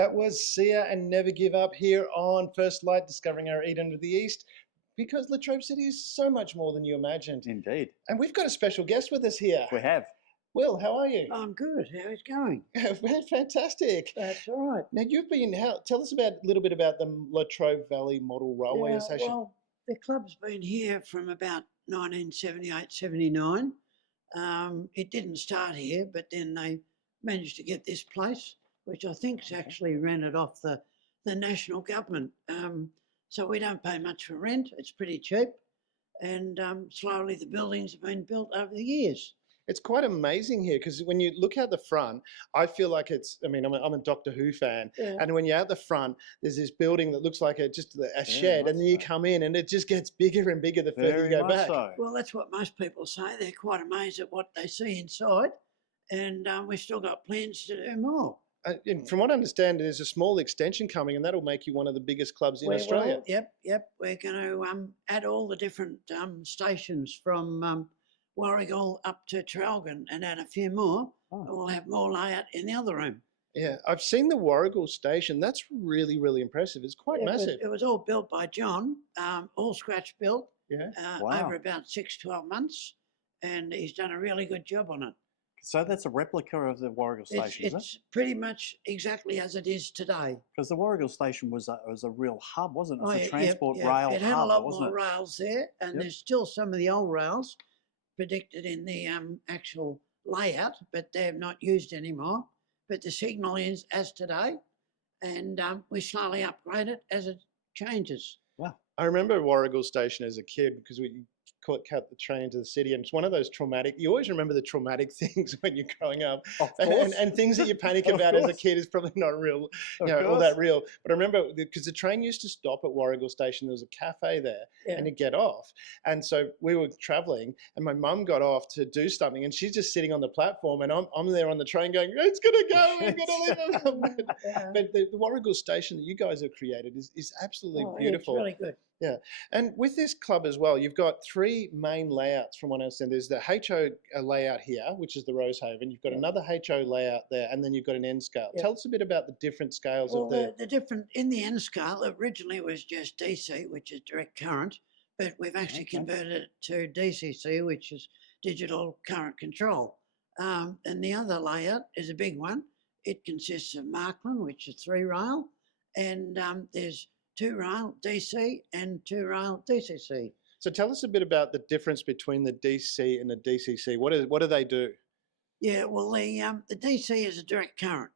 That was Sia and Never Give Up here on First Light, discovering our Eden of the East, because Latrobe City is so much more than you imagined. Indeed. And we've got a special guest with us here. We have. Will, how are you? I'm good. How's it going? Fantastic. That's all right. Now, tell us a little bit about the Latrobe Valley Model Railway Association. Well, the club's been here from about 1978, 79. It didn't start here, but then they managed to get this place, which I think's actually rented off the national government. So we don't pay much for rent. It's pretty cheap. And slowly the buildings have been built over the years. It's quite amazing here because when you look out the front, I feel like I'm a Doctor Who fan. Yeah. And when you're out the front, there's this building that looks like just a shed, and then you come in and it just gets bigger and bigger the further you go back. So. Well, that's what most people say. They're quite amazed at what they see inside. And we've still got plans to do more. And from what I understand, there's a small extension coming, and that'll make you one of the biggest clubs in Australia. Yep. We're going to add all the different stations from Warragul up to Traralgon and add a few more. Oh. And we'll have more layout in the other room. Yeah, I've seen the Warragul station. That's really, really impressive. It's quite massive. It was all built by John, all scratch built. Yeah. Wow. Over about 6-12 months, and he's done a really good job on it. So that's a replica of the Warragul station, isn't it? It's pretty much exactly as it is today. Because the Warragul station was a real hub, wasn't it? It was a Yeah, transport yeah. rail It had hub, a lot wasn't more it? rails there, and Yep. there's still some of the old rails predicted in the actual layout, but they're not used anymore. But the signal is as today, and we slowly upgrade it as it changes. Wow. I remember Warragul station as a kid because we cut the train into the city, and it's one of those traumatic. You always remember the traumatic things when you're growing up, Of course. and things that you panic Of about as a course. kid is probably not real, Of all course. that real. But I remember because the train used to stop at Warragul station. There was a cafe there, Yeah. and you get off. And so we were travelling, and my mum got off to do something, and she's just sitting on the platform, and I'm there on the train going, "It's gonna go, we're gonna leave it." But the Warragul station that you guys have created is absolutely beautiful. It's really good. Yeah, and with this club as well, you've got three main layouts from what I understand. There's the HO layout here, which is the Rosehaven. You've got another HO layout there, and then you've got an N scale. Yeah. Tell us a bit about the different scales Well, of the... the different, in the N scale, originally was just DC, which is direct current, but we've actually converted it to DCC, which is digital current control. And the other layout is a big one. It consists of Markland, which is 3-rail, and there's 2-rail DC and 2-rail DCC. So tell us a bit about the difference between the DC and the DCC. What do they do? Yeah, well, the DC is a direct current.